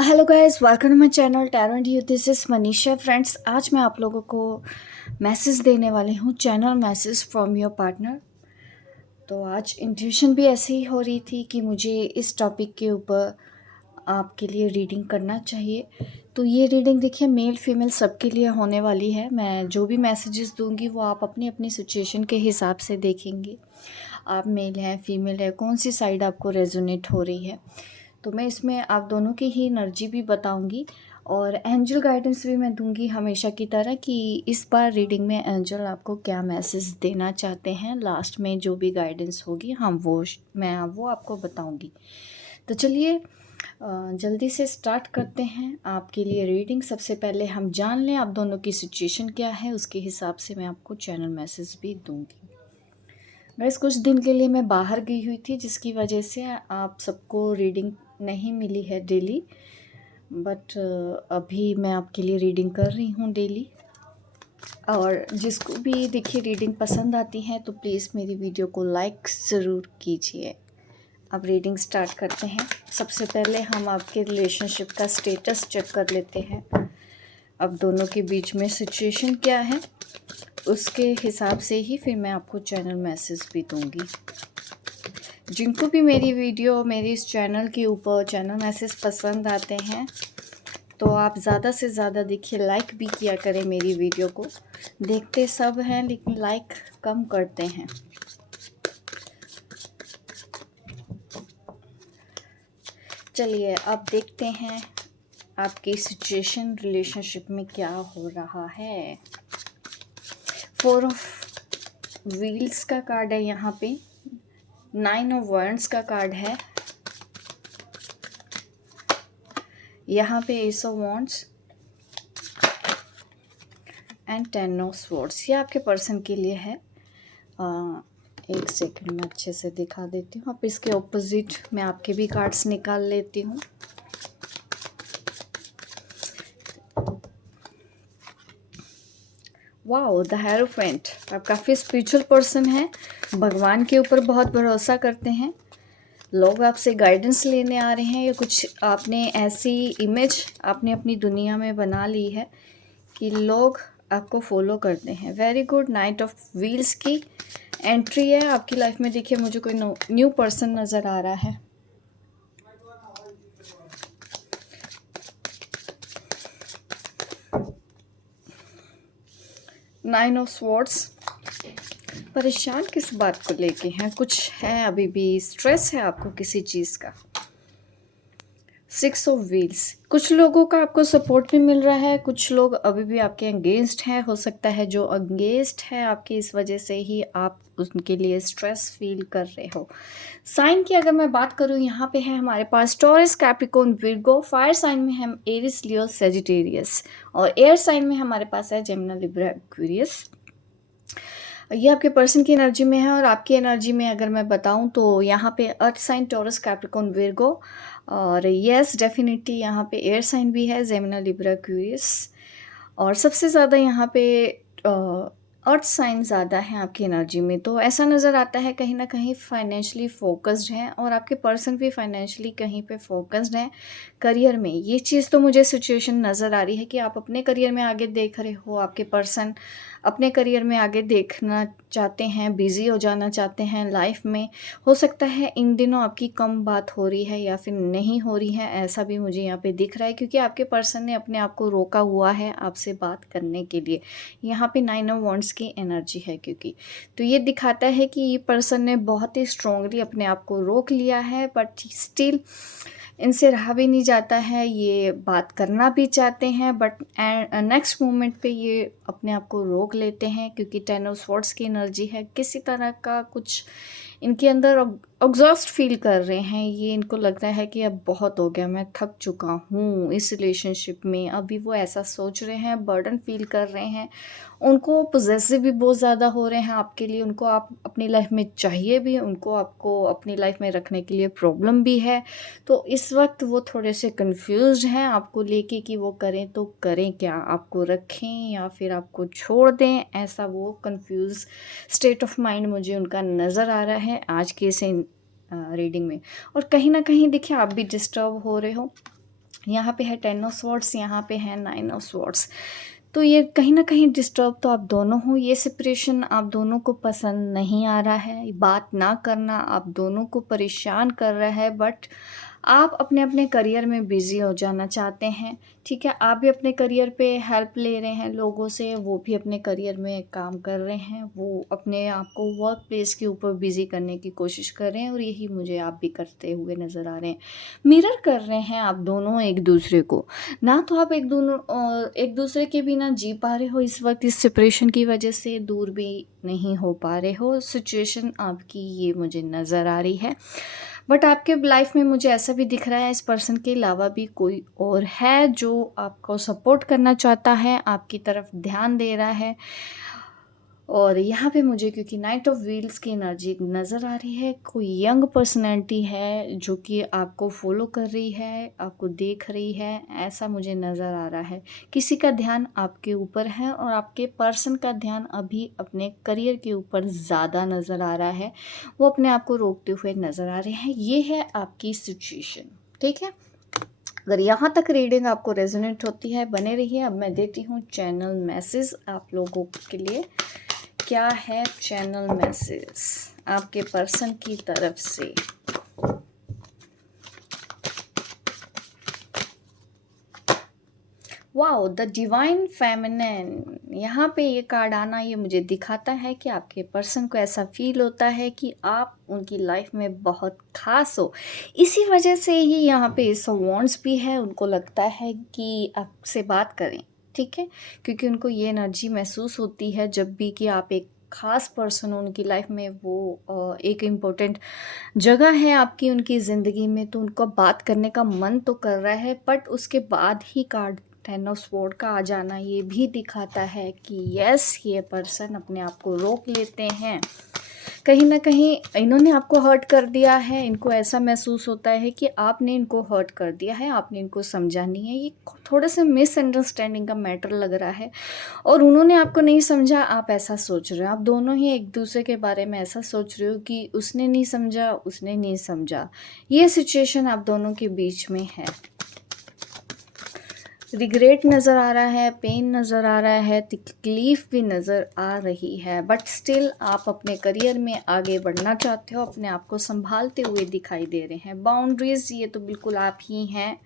Hello guys, welcome to my channel tarot and you. This is Manisha friends. आज मैं आप लोगों को मैसेज देने वाली हूँ, channel message from your partner. तो आज इंट्यूशन भी ऐसे ही हो रही थी कि मुझे इस टॉपिक के ऊपर आपके लिए रीडिंग करना चाहिए। तो ये रीडिंग देखिए मेल फीमेल सबके लिए होने वाली है। मैं जो भी मैसेजेस दूंगी वो आप अपनी अपनी सिचुएशन के हिसाब से देखेंगे। आप मेल हैं फीमेल है, कौन सी साइड आपको रेजोनेट हो रही है। तो मैं इसमें आप दोनों की ही एनर्जी भी बताऊंगी और एंजल गाइडेंस भी मैं दूंगी हमेशा की तरह कि इस बार रीडिंग में एंजल आपको क्या मैसेज देना चाहते हैं। लास्ट में जो भी गाइडेंस होगी मैं वो आपको बताऊंगी। तो चलिए जल्दी से स्टार्ट करते हैं आपके लिए रीडिंग। सबसे पहले हम जान लें आप दोनों की सिचुएशन क्या है, उसके हिसाब से मैं आपको चैनल मैसेज भी दूंगी। बस कुछ दिन के लिए मैं बाहर गई हुई थी जिसकी वजह से आप सबको रीडिंग नहीं मिली है डेली, बट अभी मैं आपके लिए रीडिंग कर रही हूँ डेली। और जिसको भी देखिए रीडिंग पसंद आती है तो प्लीज़ मेरी वीडियो को लाइक ज़रूर कीजिए। अब रीडिंग स्टार्ट करते हैं। सबसे पहले हम आपके रिलेशनशिप का स्टेटस चेक कर लेते हैं। अब दोनों के बीच में सिचुएशन क्या है उसके हिसाब से ही फिर मैं आपको चैनल मैसेज भी दूंगी। जिनको भी मेरी वीडियो मेरे इस चैनल के ऊपर चैनल मैसेज पसंद आते हैं तो आप ज़्यादा से ज़्यादा देखिए लाइक भी किया करें मेरी वीडियो को। देखते सब हैं लेकिन लाइक कम करते हैं। चलिए अब देखते हैं आपकी सिचुएशन रिलेशनशिप में क्या हो रहा है। 4 ऑफ व्हील्स का कार्ड है यहाँ पे, 9 ऑफ wands का कार्ड है यहाँ पे, S of wands and 10 of swords। ये आपके पर्सन के लिए है। एक सेकंड में अच्छे से दिखा देती हूँ। अब इसके ऑपोजिट मैं आपके भी कार्ड्स निकाल लेती हूँ। Wow, the hierophant. आप काफ़ी स्पिरिचुअल पर्सन हैं, भगवान के ऊपर बहुत भरोसा करते हैं। लोग आपसे गाइडेंस लेने आ रहे हैं या कुछ आपने ऐसी इमेज आपने अपनी दुनिया में बना ली है कि लोग आपको फॉलो करते हैं। Very good. Night of wheels की एंट्री है आपकी लाइफ में। देखिए मुझे कोई न्यू पर्सन नज़र आ रहा है। Nine of swords. परेशान किस बात को लेके हैं? कुछ है, अभी भी स्ट्रेस है आपको किसी चीज़ का। 6 ऑफ व्हील्स। कुछ लोगों का आपको सपोर्ट भी मिल रहा है, कुछ लोग अभी भी आपके अगेंस्ट हैं। हो सकता है जो अगेंस्ट है आपकी इस वजह से ही आप उनके लिए स्ट्रेस फील कर रहे हो। साइन की अगर मैं बात करूँ, यहाँ पे है हमारे पास Taurus, Capricorn, Virgo. Fire sign में हम एरिस, लियो, सेजिटेरियस। और एयर साइन में हमारे पास है जेमिनी, लिब्रा, एक्वेरियस। ये आपके पर्सन की एनर्जी में है। और आपकी एनर्जी में अगर मैं बताऊं तो यहाँ पे earth sign, Taurus, Capricorn, Virgo. और यस डेफिनेटली यहाँ पे एयर साइन भी है, जेमिनी, लिब्रा, एक्वेरियस। और सबसे ज़्यादा यहाँ पे अर्थ साइन ज़्यादा है आपकी एनर्जी में। तो ऐसा नज़र आता है कहीं ना कहीं फाइनेंशियली फोकस्ड हैं और आपके पर्सन भी फाइनेंशियली कहीं पे फोकस्ड हैं करियर में। ये चीज़ तो मुझे सिचुएशन नज़र आ रही है कि आप अपने करियर में आगे देख रहे हो, आपके पर्सन अपने करियर में आगे देखना चाहते हैं, बिज़ी हो जाना चाहते हैं लाइफ में। हो सकता है इन दिनों आपकी कम बात हो रही है या फिर नहीं हो रही है, ऐसा भी मुझे यहाँ पे दिख रहा है क्योंकि आपके पर्सन ने अपने आप को रोका हुआ है आपसे बात करने के लिए। यहाँ पे 9 ऑफ wands की एनर्जी है क्योंकि, तो ये दिखाता है कि ये पर्सन ने बहुत ही स्ट्रांगली अपने आप को रोक लिया है, बट स्टिल इनसे रहा भी नहीं जाता है। ये बात करना भी चाहते हैं बट नेक्स्ट मोमेंट पे ये अपने आप को रोक लेते हैं क्योंकि 10 ऑफ स्वॉर्ड्स की एनर्जी है। किसी तरह का कुछ इनके अंदर एग्जॉस्ट फील कर रहे हैं। ये इनको लगता है कि अब बहुत हो गया, मैं थक चुका हूँ इस रिलेशनशिप में। अभी वो ऐसा सोच रहे हैं, बर्डन फील कर रहे हैं। उनको पोजेसिव भी बहुत ज़्यादा हो रहे हैं आपके लिए। उनको आप अपनी लाइफ में चाहिए भी, उनको आपको अपनी लाइफ में रखने के लिए प्रॉब्लम भी है। तो इस वक्त वो थोड़े से कंफ्यूज्ड हैं आपको लेके कि वो करें तो करें क्या, आपको रखें या फिर आपको छोड़ दें। ऐसा वो कंफ्यूज स्टेट ऑफ माइंड मुझे उनका नज़र आ रहा है आज के इस रीडिंग में। और कहीं ना कहीं देखिए आप भी डिस्टर्ब हो रहे हो यहाँ पे है 10 ऑफ स्वॉर्ड्स, यहाँ पे है 9 ऑफ स्वॉर्ड्स। तो ये कहीं न कहीं डिस्टर्ब तो आप दोनों हो, ये सेपरेशन आप दोनों को पसंद नहीं आ रहा है, बात ना करना आप दोनों को परेशान कर रहा है, बट आप अपने-अपने करियर में बिज़ी हो जाना चाहते हैं, ठीक है? आप भी अपने करियर पे हेल्प ले रहे हैं लोगों से, वो भी अपने करियर में काम कर रहे हैं, वो अपने आप को वर्क प्लेस के ऊपर बिज़ी करने की कोशिश कर रहे हैं और यही मुझे आप भी करते हुए नज़र आ रहे हैं। मिरर कर रहे हैं आप दोनों एक-दूसरे को, ना तो आप एक दूसरे के बिना जी पा रहे हो इस वक्त, इस सेपरेशन की वजह से दूर भी नहीं हो पा रहे हो, सिचुएशन आपकी ये मुझे नज़र आ रही है। बट आपके लाइफ में मुझे ऐसा भी दिख रहा है इस पर्सन के अलावा भी कोई और है जो आपको सपोर्ट करना चाहता है, आपकी तरफ ध्यान दे रहा है। और यहाँ पे मुझे क्योंकि नाइट ऑफ व्हील्स की एनर्जी नज़र आ रही है, कोई यंग पर्सनैलिटी है जो कि आपको फॉलो कर रही है, आपको देख रही है, ऐसा मुझे नज़र आ रहा है। किसी का ध्यान आपके ऊपर है और आपके पर्सन का ध्यान अभी अपने करियर के ऊपर ज़्यादा नज़र आ रहा है, वो अपने आप को रोकते हुए नज़र आ रहे हैं। ये है आपकी सिचुएशन, ठीक है? अगर यहाँ तक रीडिंग आपको रेजोनेट होती है, बने रहिए। अब मैं देती हूँ चैनल मैसेज आप लोगों के लिए। क्या है चैनल मैसेज आपके पर्सन की तरफ से? Wow, the divine feminine. यहाँ पे ये कार्ड आना ये मुझे दिखाता है कि आपके पर्सन को ऐसा फील होता है कि आप उनकी लाइफ में बहुत खास हो। इसी वजह से ही यहाँ पे इस वॉन्ड्स भी है, उनको लगता है कि आपसे बात करें, ठीक है? क्योंकि उनको ये एनर्जी महसूस होती है जब भी कि आप एक ख़ास पर्सन हो उनकी लाइफ में, वो एक इम्पोर्टेंट जगह है आपकी उनकी ज़िंदगी में, तो उनको बात करने का मन तो कर रहा है, बट उसके बाद ही कार्ड 10 ऑफ स्वॉर्ड का आ जाना ये भी दिखाता है कि यस, ये पर्सन अपने आप को रोक लेते हैं। कहीं न कहीं इन्होंने आपको हर्ट कर दिया है, इनको ऐसा महसूस होता है कि आपने इनको हर्ट कर दिया है, आपने इनको समझा नहीं है। ये थोड़ा-सा मिसअंडरस्टैंडिंग का मैटर लग रहा है और उन्होंने आपको नहीं समझा, आप ऐसा सोच रहे हो। आप दोनों ही एक-दूसरे के बारे में ऐसा सोच रहे हो कि उसने नहीं समझा, उसने नहीं समझा। ये सिचुएशन आप दोनों के बीच में है। रिग्रेट नज़र आ रहा है, पेन नज़र आ रहा है, तकलीफ़ भी नज़र आ रही है, बट स्टिल आप अपने करियर में आगे बढ़ना चाहते हो, अपने आप को संभालते हुए दिखाई दे रहे हैं। बाउंड्रीज़ ये तो बिल्कुल आप ही हैं।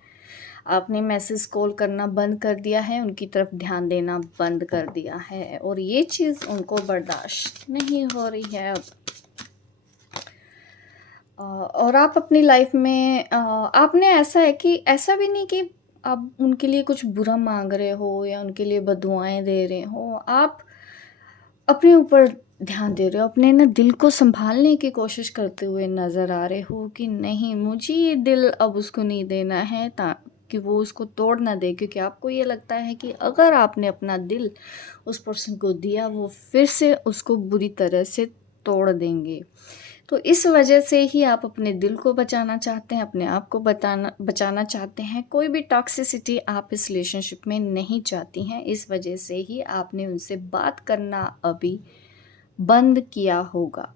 आपने मैसेज कॉल करना बंद कर दिया है, उनकी तरफ ध्यान देना बंद कर दिया है और ये चीज़ उनको बर्दाश्त नहीं हो रही है अब। और आप अपनी लाइफ में आपने ऐसा है कि ऐसा भी नहीं कि आप उनके लिए कुछ बुरा माँग रहे हो या उनके लिए बददुआएँ दे रहे हो। आप अपने ऊपर ध्यान दे रहे हो, अपने ना दिल को सँभालने की कोशिश करते हुए नज़र आ रहे हो कि नहीं, मुझे ये दिल अब उसको नहीं देना है ताकि वो उसको तोड़ ना दे, क्योंकि आपको ये लगता है कि अगर आपने अपना दिल उस पर्सन को दिया, वो फिर से उसको बुरी तरह से तोड़ देंगे। तो इस वजह से ही आप अपने दिल को बचाना चाहते हैं, अपने आप को बचाना चाहते हैं। कोई भी टॉक्सिसिटी आप इस रिलेशनशिप में नहीं चाहती हैं, इस वजह से ही आपने उनसे बात करना अभी बंद किया होगा।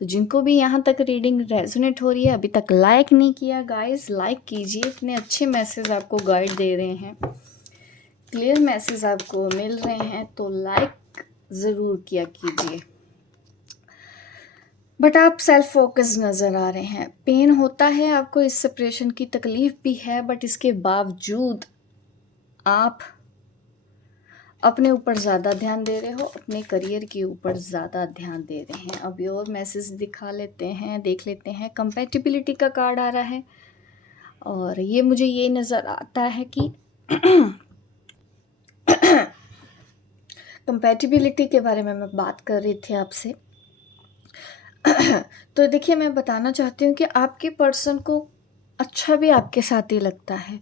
तो जिनको भी यहाँ तक रीडिंग रेजोनेट हो रही है, अभी तक लाइक नहीं किया गाइस, लाइक कीजिए। इतने अच्छे मैसेज आपको गाइड दे रहे हैं, क्लियर मैसेज आपको मिल रहे हैं, तो लाइक ज़रूर किया कीजिए। बट आप सेल्फ फोकस नज़र आ रहे हैं, पेन होता है आपको, इस सेपरेशन की तकलीफ़ भी है, बट इसके बावजूद आप अपने ऊपर ज़्यादा ध्यान दे रहे हो, अपने करियर के ऊपर ज़्यादा ध्यान दे रहे हैं। अभी और मैसेज दिखा लेते हैं, देख लेते हैं। कंपैटिबिलिटी का कार्ड आ रहा है और ये मुझे ये नज़र आता है कि कंपैटिबिलिटी के बारे में मैं बात कर रही थी आपसे। तो देखिए, मैं बताना चाहती हूँ कि आपके पर्सन को अच्छा भी आपके साथ ही लगता है,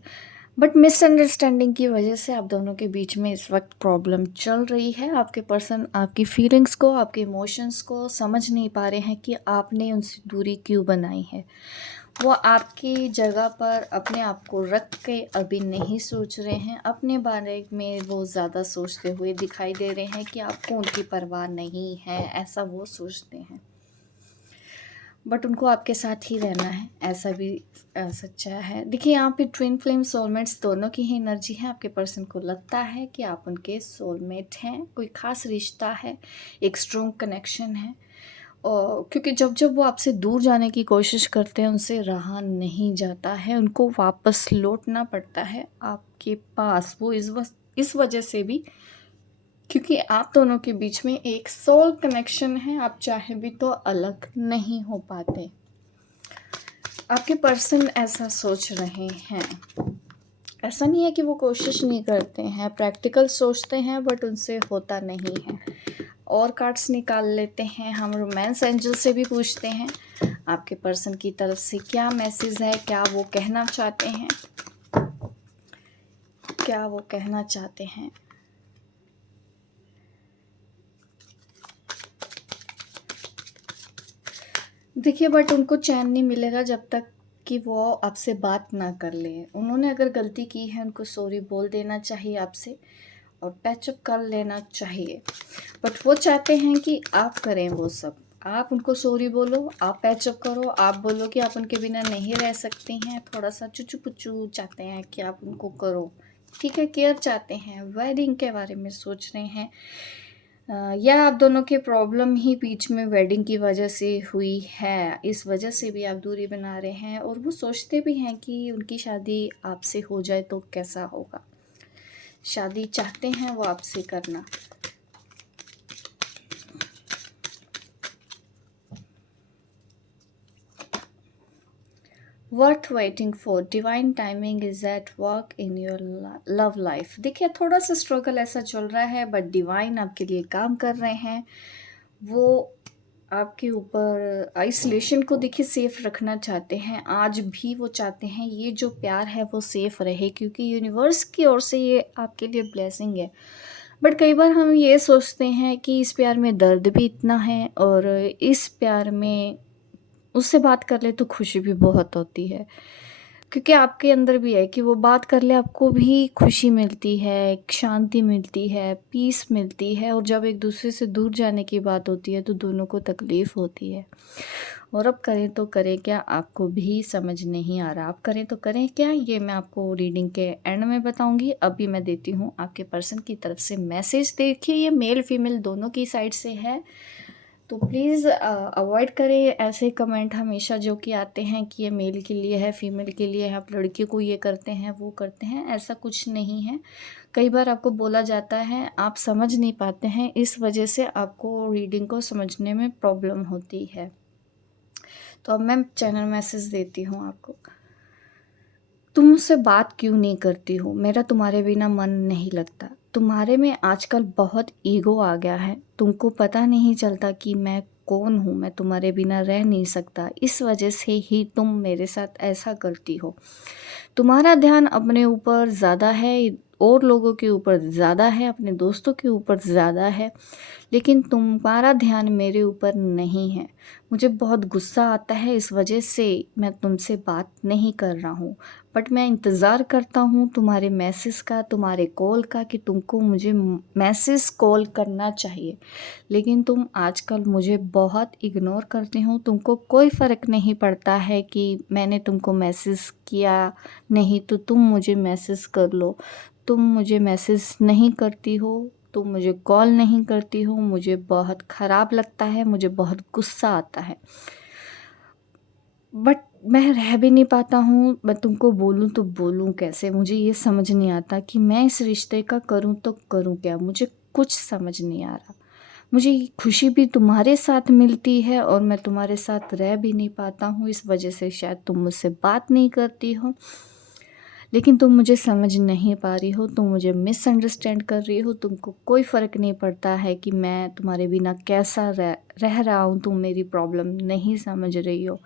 बट मिसअंडरस्टैंडिंग की वजह से आप दोनों के बीच में इस वक्त प्रॉब्लम चल रही है। आपके पर्सन आपकी फीलिंग्स को, आपके इमोशंस को समझ नहीं पा रहे हैं कि आपने उनसे दूरी क्यों बनाई है। वो आपकी जगह पर अपने आप को रख के अभी नहीं सोच रहे हैं, अपने बारे में वो ज़्यादा सोचते हुए दिखाई दे रहे हैं कि आपको उनकी परवाह नहीं है, ऐसा वो सोचते हैं। बट उनको आपके साथ ही रहना है, ऐसा भी सच्चा है। देखिए यहाँ पे ट्विन फ्लेम सोलमेट्स दोनों की ही एनर्जी है। आपके पर्सन को लगता है कि आप उनके सोलमेट हैं, कोई ख़ास रिश्ता है, एक स्ट्रॉन्ग कनेक्शन है। और क्योंकि जब जब वो आपसे दूर जाने की कोशिश करते हैं, उनसे रहा नहीं जाता है, उनको वापस लौटना पड़ता है आपके पास। वो इस वजह से भी, क्योंकि आप दोनों के बीच में एक सोल कनेक्शन है, आप चाहे भी तो अलग नहीं हो पाते। आपके पर्सन ऐसा सोच रहे हैं। ऐसा नहीं है कि वो कोशिश नहीं करते हैं, प्रैक्टिकल सोचते हैं, बट उनसे होता नहीं है। और कार्ड्स निकाल लेते हैं हम, रोमांस एंजल से भी पूछते हैं आपके पर्सन की तरफ से क्या मैसेज है, क्या वो कहना चाहते हैं, क्या वो कहना चाहते हैं। देखिए बट उनको चैन नहीं मिलेगा जब तक कि वो आपसे बात ना कर ले। उन्होंने अगर गलती की है, उनको सॉरी बोल देना चाहिए आपसे और पैचअप कर लेना चाहिए। बट वो चाहते हैं कि आप करें वो सब। आप उनको सॉरी बोलो, आप पैचअप करो, आप बोलो कि आप उनके बिना नहीं रह सकती हैं। थोड़ा सा चुचू पुचू चाहते हैं कि आप उनको करो, ठीक है, केयर चाहते हैं, वेडिंग के बारे में सोच रहे हैं। या आप दोनों के प्रॉब्लम ही बीच में वेडिंग की वजह से हुई है, इस वजह से भी आप दूरी बना रहे हैं। और वो सोचते भी हैं कि उनकी शादी आपसे हो जाए तो कैसा होगा। शादी चाहते हैं वो आपसे करना। Worth waiting for, divine timing is at work in your love life. देखिए थोड़ा सा स्ट्रगल ऐसा चल रहा है, बट डिवाइन आपके लिए काम कर रहे हैं। वो आपके ऊपर आइसोलेशन को देखिए सेफ रखना चाहते हैं। आज भी वो चाहते हैं ये जो प्यार है वो सेफ रहे, क्योंकि यूनिवर्स की ओर से ये आपके लिए ब्लेसिंग है। बट कई बार हम ये सोचते हैं कि इस प्यार में दर्द भी इतना है, और इस प्यार में उससे बात कर ले तो खुशी भी बहुत होती है। क्योंकि आपके अंदर भी है कि वो बात कर ले, आपको भी खुशी मिलती है, एक शांति मिलती है, पीस मिलती है। और जब एक दूसरे से दूर जाने की बात होती है तो दोनों को तकलीफ़ होती है। और अब करें तो करें क्या, आपको भी समझ नहीं आ रहा। आप करें तो करें क्या, ये मैं आपको रीडिंग के एंड में बताऊंगी। अभी मैं देती हूँ आपके पर्सन की तरफ से मैसेज। देखिए ये मेल फीमेल दोनों की साइड से है, तो प्लीज़ अवॉइड करें ऐसे कमेंट हमेशा जो कि आते हैं कि ये मेल के लिए है, फीमेल के लिए है, आप लड़कियों को ये करते हैं वो करते हैं। ऐसा कुछ नहीं है। कई बार आपको बोला जाता है, आप समझ नहीं पाते हैं, इस वजह से आपको रीडिंग को समझने में प्रॉब्लम होती है। तो अब मैं चैनल मैसेज देती हूँ आपको। तुम मुझसे बात क्यों नहीं करती हो, मेरा तुम्हारे बिना मन नहीं लगता। तुम्हारे में आजकल बहुत ईगो आ गया है, तुमको पता नहीं चलता कि मैं कौन हूँ, मैं तुम्हारे बिना रह नहीं सकता। इस वजह से ही तुम मेरे साथ ऐसा करती हो। तुम्हारा ध्यान अपने ऊपर ज़्यादा है, और लोगों के ऊपर ज़्यादा है, अपने दोस्तों के ऊपर ज़्यादा है, लेकिन तुम्हारा ध्यान मेरे ऊपर नहीं है। मुझे बहुत गुस्सा आता है, इस वजह से मैं तुमसे बात नहीं कर रहा हूँ। बट मैं इंतज़ार करता हूँ तुम्हारे मैसेज का, तुम्हारे कॉल का, कि तुमको मुझे मैसेज कॉल करना चाहिए। लेकिन तुम आजकल मुझे बहुत इग्नोर करते हो। तुमको कोई फ़र्क नहीं पड़ता है कि मैंने तुमको मैसेज किया नहीं तो तुम मुझे मैसेज कर लो। तुम मुझे मैसेज नहीं करती हो, तुम मुझे कॉल नहीं करती हो। मुझे बहुत ख़राब लगता है, मुझे बहुत गुस्सा आता है, बट मैं रह भी नहीं पाता हूँ। मैं तुमको बोलूँ तो बोलूँ कैसे, मुझे ये समझ नहीं आता कि मैं इस रिश्ते का करूँ तो करूँ क्या। मुझे कुछ समझ नहीं आ रहा। मुझे खुशी भी तुम्हारे साथ मिलती है और मैं तुम्हारे साथ रह भी नहीं पाता हूँ। इस वजह से शायद तुम मुझसे बात नहीं करती हो, लेकिन तुम मुझे समझ नहीं पा रही हो, तुम मुझे मिसअंडरस्टैंड कर रही हो। तुमको कोई फ़र्क नहीं पड़ता है कि मैं तुम्हारे बिना कैसा रह रहा हूँ। तुम मेरी प्रॉब्लम नहीं समझ रही हो।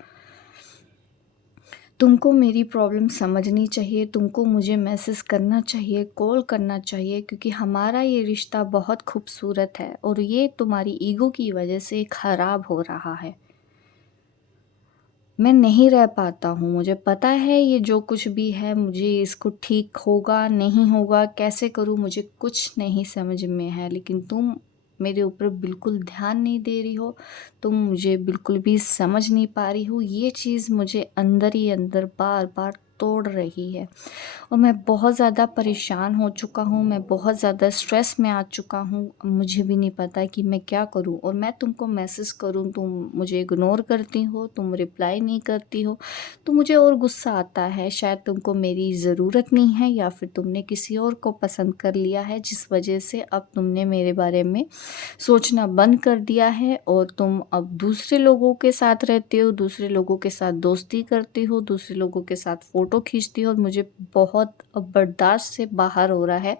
तुमको मेरी प्रॉब्लम समझनी चाहिए, तुमको मुझे मैसेज करना चाहिए, कॉल करना चाहिए, क्योंकि हमारा ये रिश्ता बहुत खूबसूरत है और ये तुम्हारी ईगो की वजह से ख़राब हो रहा है। मैं नहीं रह पाता हूँ। मुझे पता है ये जो कुछ भी है, मुझे इसको ठीक होगा नहीं होगा, कैसे करूँ मुझे कुछ नहीं समझ में है, लेकिन तुम मेरे ऊपर बिल्कुल ध्यान नहीं दे रही हो, तुम मुझे बिल्कुल भी समझ नहीं पा रही हो। ये चीज़ मुझे अंदर ही अंदर बार-बार तोड़ रही है और मैं बहुत ज़्यादा परेशान हो चुका हूँ, मैं बहुत ज़्यादा स्ट्रेस में आ चुका हूँ। मुझे भी नहीं पता कि मैं क्या करूँ और मैं तुमको मैसेज करूँ, तुम मुझे इग्नोर करती हो, तुम रिप्लाई नहीं करती हो, तो मुझे और गुस्सा आता है। शायद तुमको मेरी ज़रूरत नहीं है या फिर तुमने किसी और को पसंद कर लिया है, जिस वजह से अब तुमने मेरे बारे में सोचना बंद कर दिया है और तुम अब दूसरे लोगों के साथ रहते हो, दूसरे लोगों के साथ दोस्ती करती हो, दूसरे लोगों के साथ फ़ोटो खींचती हो और मुझे बहुत अब बर्दाश्त से बाहर हो रहा है।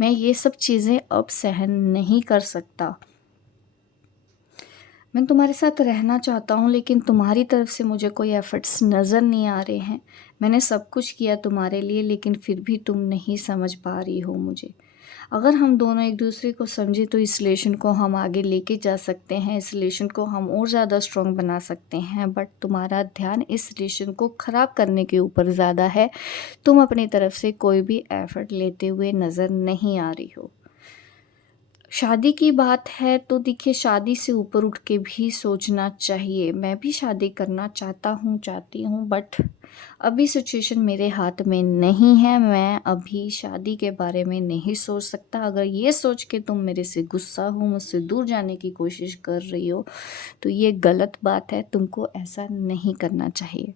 मैं ये सब चीज़ें अब सहन नहीं कर सकता। मैं तुम्हारे साथ रहना चाहता हूँ, लेकिन तुम्हारी तरफ से मुझे कोई एफ़र्ट्स नज़र नहीं आ रहे हैं। मैंने सब कुछ किया तुम्हारे लिए, लेकिन फिर भी तुम नहीं समझ पा रही हो मुझे। अगर हम दोनों एक-दूसरे को समझें तो इस रिलेशन को हम आगे लेके जा सकते हैं, इस रिलेशन को हम और ज़्यादा स्ट्रॉन्ग बना सकते हैं, बट तुम्हारा ध्यान इस रिलेशन को ख़राब करने के ऊपर ज़्यादा है। तुम अपनी तरफ से कोई भी एफ़र्ट लेते हुए नज़र नहीं आ रही हो। शादी की बात है तो देखिए, शादी से ऊपर उठ के भी सोचना चाहिए। मैं भी शादी करना चाहती हूँ, बट अभी सिचुएशन मेरे हाथ में नहीं है। मैं अभी शादी के बारे में नहीं सोच सकता। अगर ये सोच के तुम मेरे से गुस्सा हो, मुझसे दूर जाने की कोशिश कर रही हो, तो ये गलत बात है। तुमको ऐसा नहीं करना चाहिए।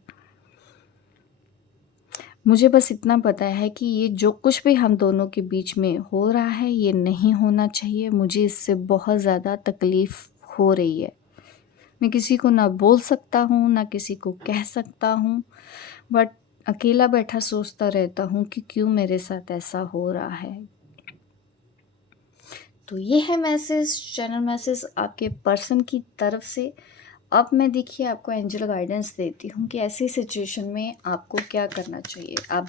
मुझे बस इतना पता है कि ये जो कुछ भी हम दोनों के बीच में हो रहा है, ये नहीं होना चाहिए। मुझे इससे बहुत ज़्यादा तकलीफ़ हो रही है। मैं किसी को ना बोल सकता हूँ, ना किसी को कह सकता हूँ, बट अकेला बैठा सोचता रहता हूँ कि क्यों मेरे साथ ऐसा हो रहा है। तो ये है मैसेज, चैनल मैसेज आपके पर्सन की तरफ से। अब मैं देखिए आपको एंजल गाइडेंस देती हूँ कि ऐसी सिचुएशन में आपको क्या करना चाहिए। आप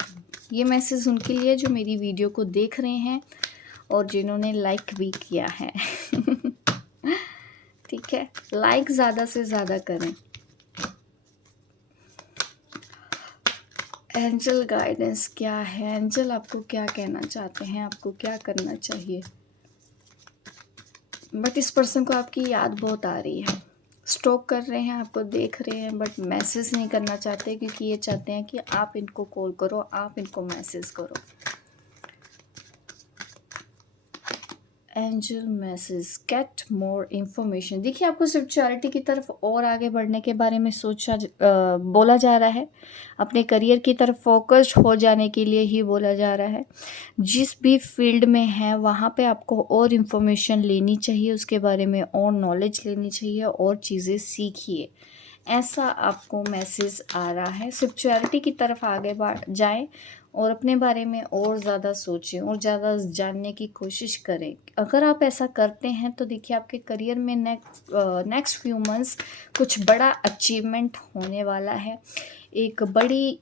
ये मैसेज उनके लिए जो मेरी वीडियो को देख रहे हैं और जिन्होंने लाइक भी किया है। ठीक है, लाइक ज़्यादा से ज़्यादा करें। एंजल गाइडेंस क्या है? एंजल आपको क्या कहना चाहते हैं? आपको क्या करना चाहिए? बट इस पर्सन को आपकी याद बहुत आ रही है। स्टॉक कर रहे हैं, आपको देख रहे हैं, बट मैसेज नहीं करना चाहते क्योंकि ये चाहते हैं कि आप इनको कॉल करो, आप इनको मैसेज करो। Angel message, get more information. देखिए, आपको स्पिरिचुअलिटी की तरफ और आगे बढ़ने के बारे में बोला जा रहा है। अपने करियर की तरफ फोकस्ड हो जाने के लिए ही बोला जा रहा है। जिस भी फील्ड में है वहाँ पे आपको और इन्फॉर्मेशन लेनी चाहिए, उसके बारे में और नॉलेज लेनी चाहिए और चीज़ें सीखिए। ऐसा आपको मैसेज आ रहा है। स्पिरिचुअलिटी की तरफ आगे बढ़ जाएँ और अपने बारे में और ज़्यादा सोचें और ज़्यादा जानने की कोशिश करें। अगर आप ऐसा करते हैं तो देखिए, आपके करियर में नेक्स्ट फ्यू मंथ्स कुछ बड़ा अचीवमेंट होने वाला है। एक बड़ी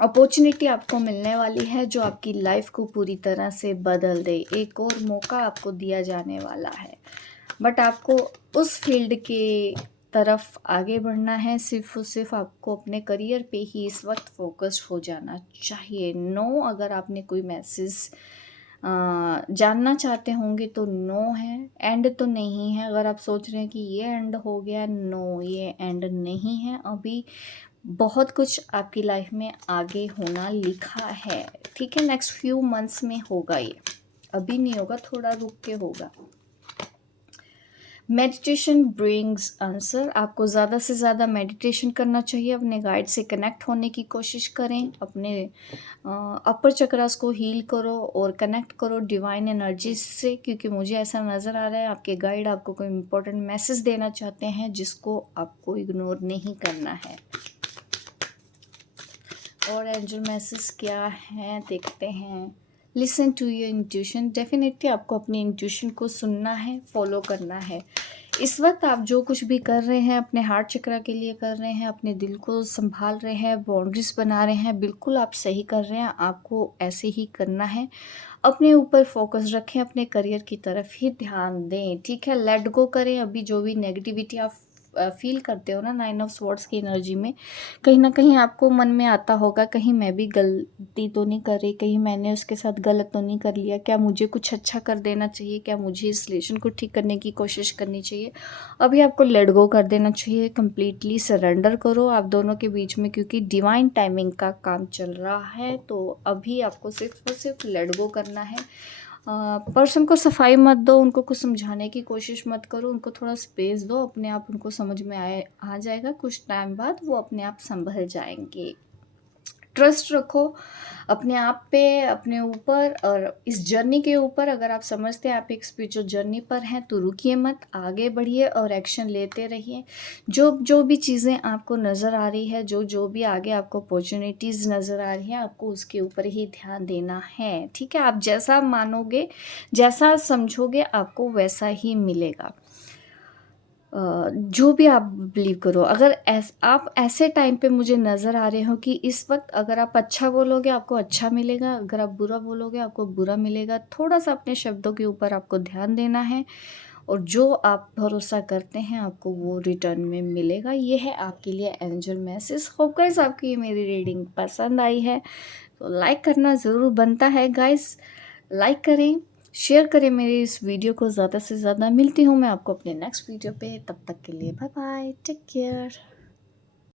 अपॉर्चुनिटी आपको मिलने वाली है जो आपकी लाइफ को पूरी तरह से बदल दे। एक और मौका आपको दिया जाने वाला है, बट आपको उस फील्ड के तरफ आगे बढ़ना है। सिर्फ़ और सिर्फ़ आपको अपने करियर पे ही इस वक़्त फ़ोकस्ड हो जाना चाहिए। नो, अगर आपने कोई मैसेज जानना चाहते होंगे तो नो है, एंड तो नहीं है। अगर आप सोच रहे हैं कि ये एंड हो गया, नो, ये एंड नहीं है। अभी बहुत कुछ आपकी लाइफ में आगे होना लिखा है। ठीक है, नेक्स्ट फ्यू मंथ्स में होगा ये, अभी नहीं होगा, थोड़ा रुक के होगा। Meditation brings answer. आपको ज़्यादा से ज़्यादा मेडिटेशन करना चाहिए। अपने गाइड से कनेक्ट होने की कोशिश करें। अपने अपर चक्रास को हील करो और कनेक्ट करो डिवाइन एनर्जी से, क्योंकि मुझे ऐसा नज़र आ रहा है आपके गाइड आपको कोई इम्पोर्टेंट मैसेज देना चाहते हैं जिसको आपको इग्नोर नहीं करना है। और एंजल मैसेज क्या है देखते हैं। Listen to your intuition. Definitely आपको अपनी इंट्यूशन को सुनना है, फॉलो करना है। इस वक्त आप जो कुछ भी कर रहे हैं अपने हार्ट चक्रा के लिए कर रहे हैं, अपने दिल को संभाल रहे हैं, बाउंड्रीज बना रहे हैं, बिल्कुल आप सही कर रहे हैं। आपको ऐसे ही करना है। अपने ऊपर फोकस रखें, अपने करियर की तरफ ही ध्यान दें। ठीक है, लेट गो करें अभी जो भी नेगेटिविटी आप फ़ील करते हो ना 9 ऑफ स्वॉर्ड्स की एनर्जी में, कहीं न कहीं आपको मन में आता होगा कहीं मैं भी गलती तो नहीं कर रही, कहीं मैंने उसके साथ गलत तो नहीं कर लिया, क्या मुझे कुछ अच्छा कर देना चाहिए, क्या मुझे इस रिलेशन को ठीक करने की कोशिश करनी चाहिए। अभी आपको लेट गो कर देना चाहिए, कंप्लीटली सरेंडर करो आप दोनों के बीच में, क्योंकि डिवाइन टाइमिंग का काम चल रहा है। तो अभी आपको सिर्फ़ और सिर्फ लेट गो करना है। पर्सन को सफाई मत दो, उनको कुछ समझाने की कोशिश मत करो, उनको थोड़ा स्पेस दो, अपने आप उनको समझ में आ जाएगा, कुछ टाइम बाद वो अपने आप संभल जाएँगे। ट्रस्ट रखो अपने आप पे, अपने ऊपर और इस जर्नी के ऊपर। अगर आप समझते हैं आप एक स्पिरिचुअल जर्नी पर हैं तो रुकिए मत, आगे बढ़िए और एक्शन लेते रहिए। जो भी चीज़ें आपको नज़र आ रही है, जो भी आगे आपको अपॉर्चुनिटीज़ नज़र आ रही हैं, आपको उसके ऊपर ही ध्यान देना है, ठीक है? आप जैसा मानोगे, जैसा समझोगे, आपको वैसा ही मिलेगा। जो भी आप बिलीव करो, अगर आप ऐसे टाइम पे मुझे नज़र आ रहे हो कि इस वक्त अगर आप अच्छा बोलोगे आपको अच्छा मिलेगा, अगर आप बुरा बोलोगे आपको बुरा मिलेगा। थोड़ा-सा अपने शब्दों के ऊपर आपको ध्यान देना है और जो आप भरोसा करते हैं आपको वो रिटर्न में मिलेगा। ये है आपके लिए एंजल मैसेज। होप गाइस आपको ये मेरी रीडिंग पसंद आई है, तो लाइक करना ज़रूर बनता है गाइस। लाइक करें, शेयर करें मेरी इस वीडियो को ज़्यादा से ज़्यादा। मिलती हूँ मैं आपको अपने नेक्स्ट वीडियो पे, तब तक के लिए बाय बाय, टेक केयर।